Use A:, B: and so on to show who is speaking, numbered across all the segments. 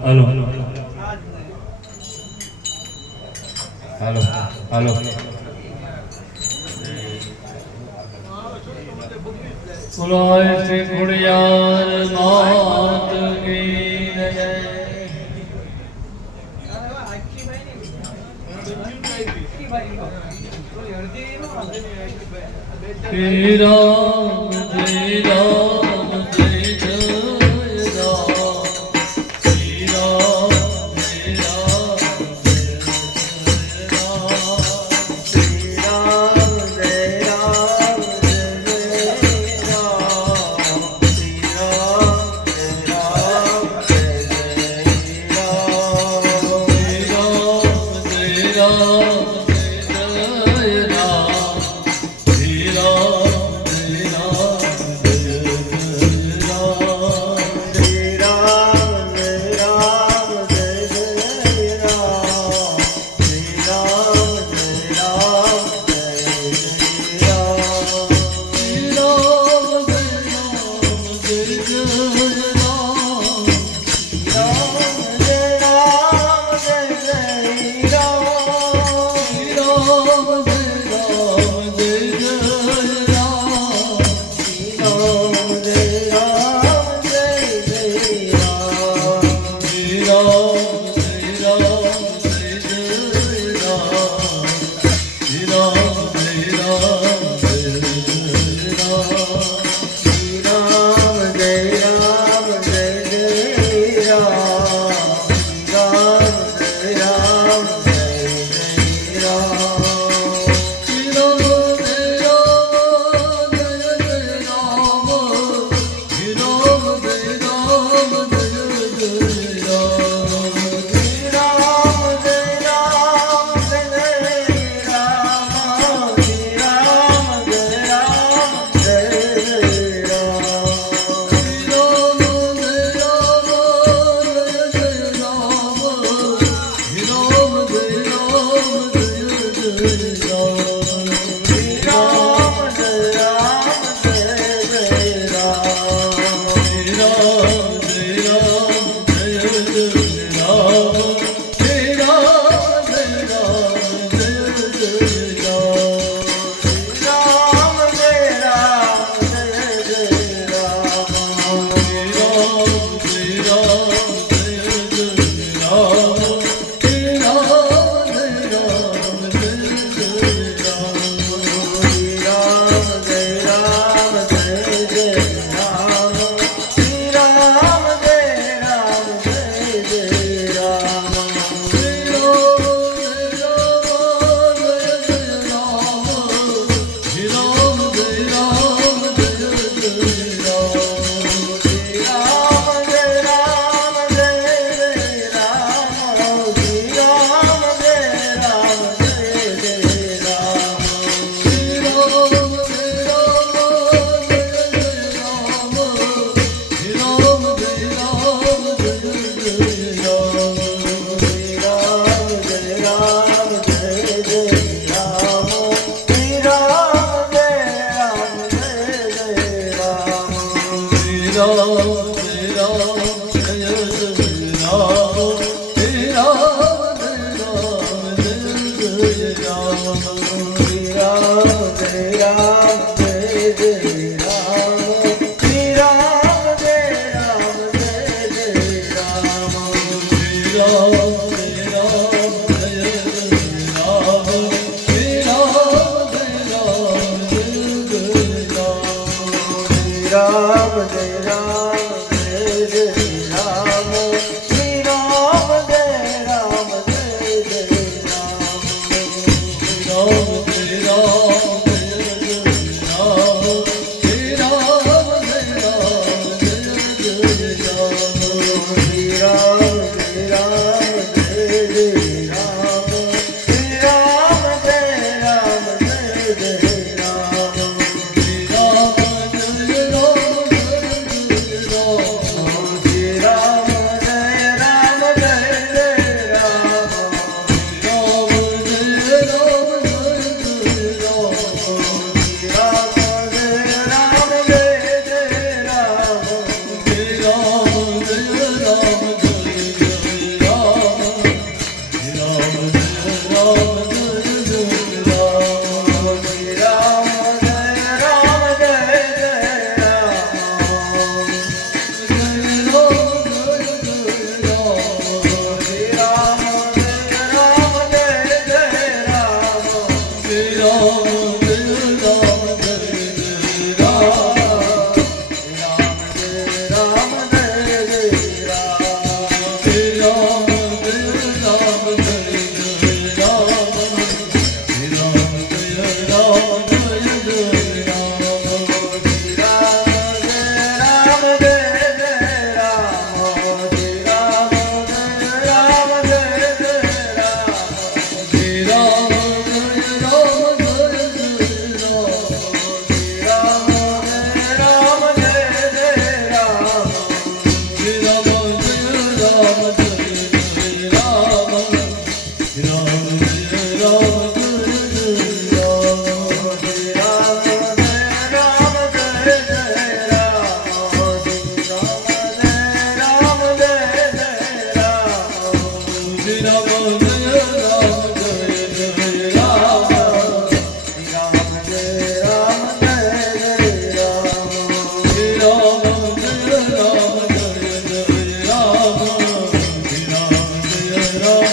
A: હાલો હાલો હાલો. હાલો બોલો Shri Khodiyar Shri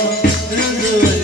A: não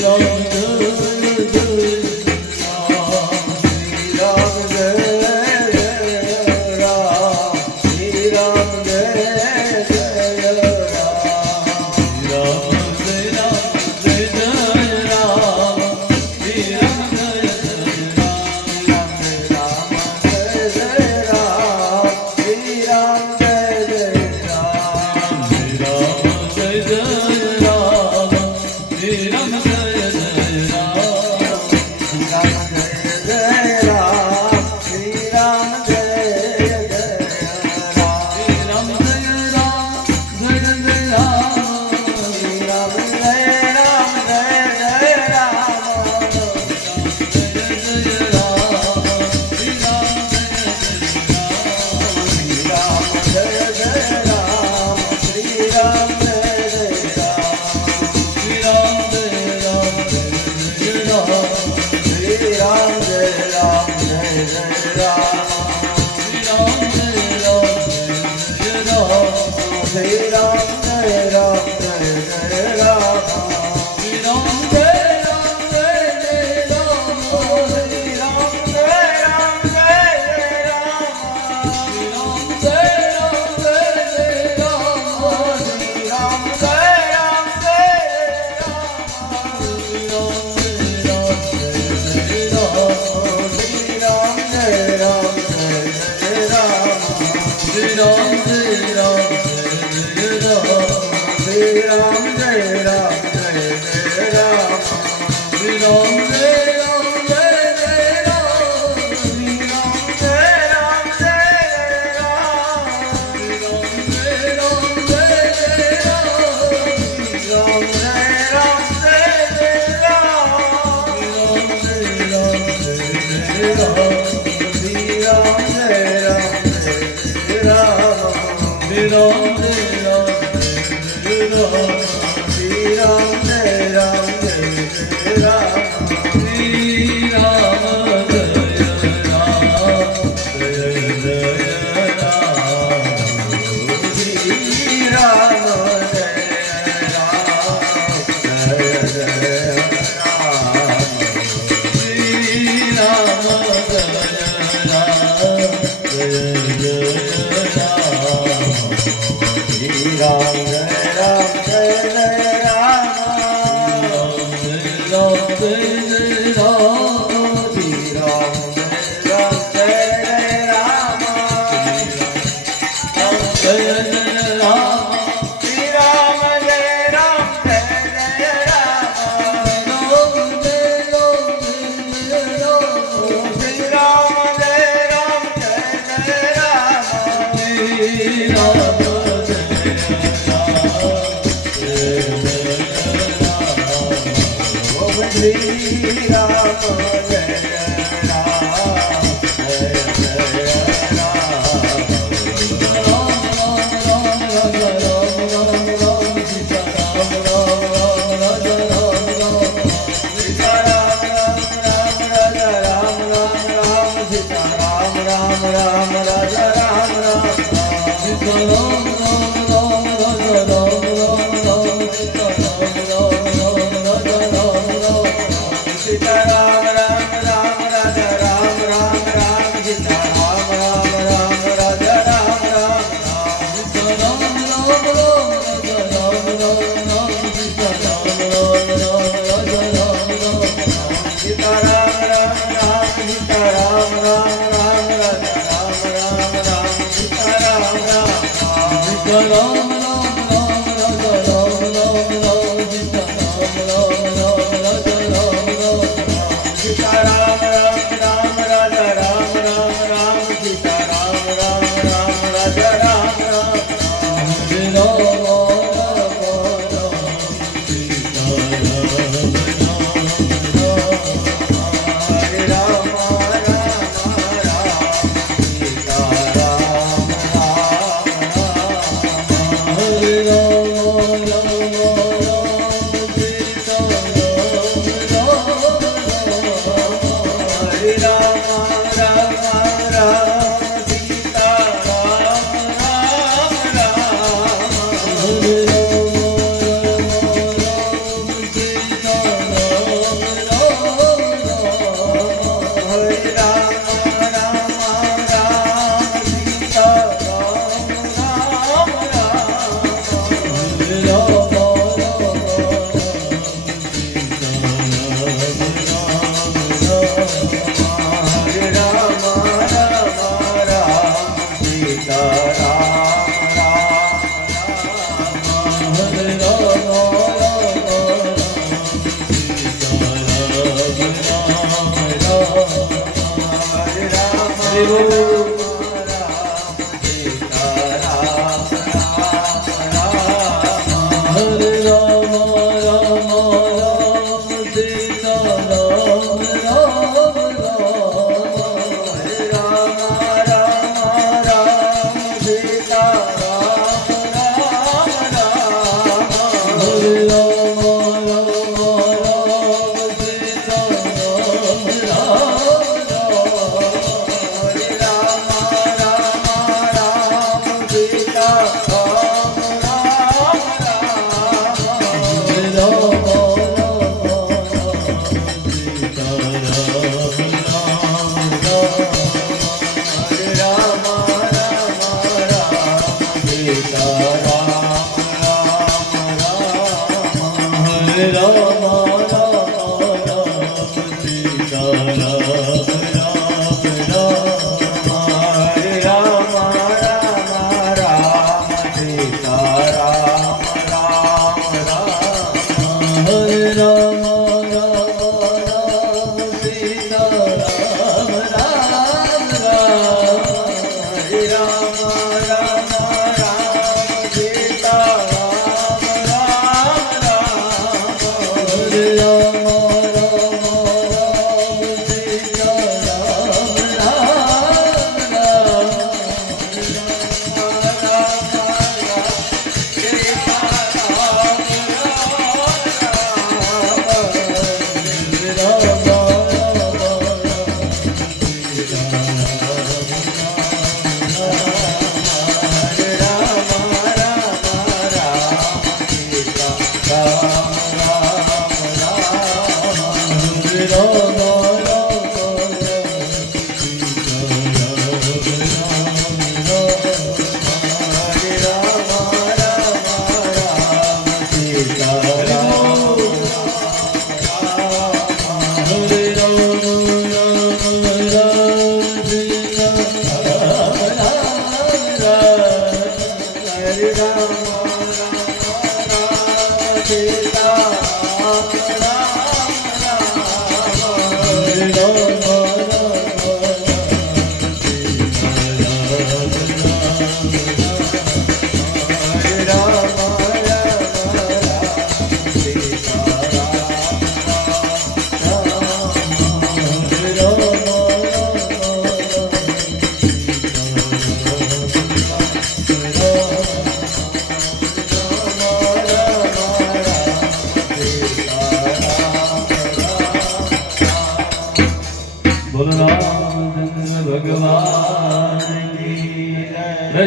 A: love. you.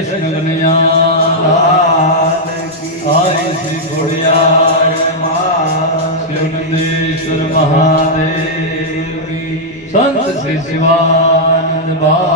B: Krishna Kanaiya
A: હરે શ્રી ખોડિયાર મહાદેવ સંત શ્રી શિવાનંદ બાપાની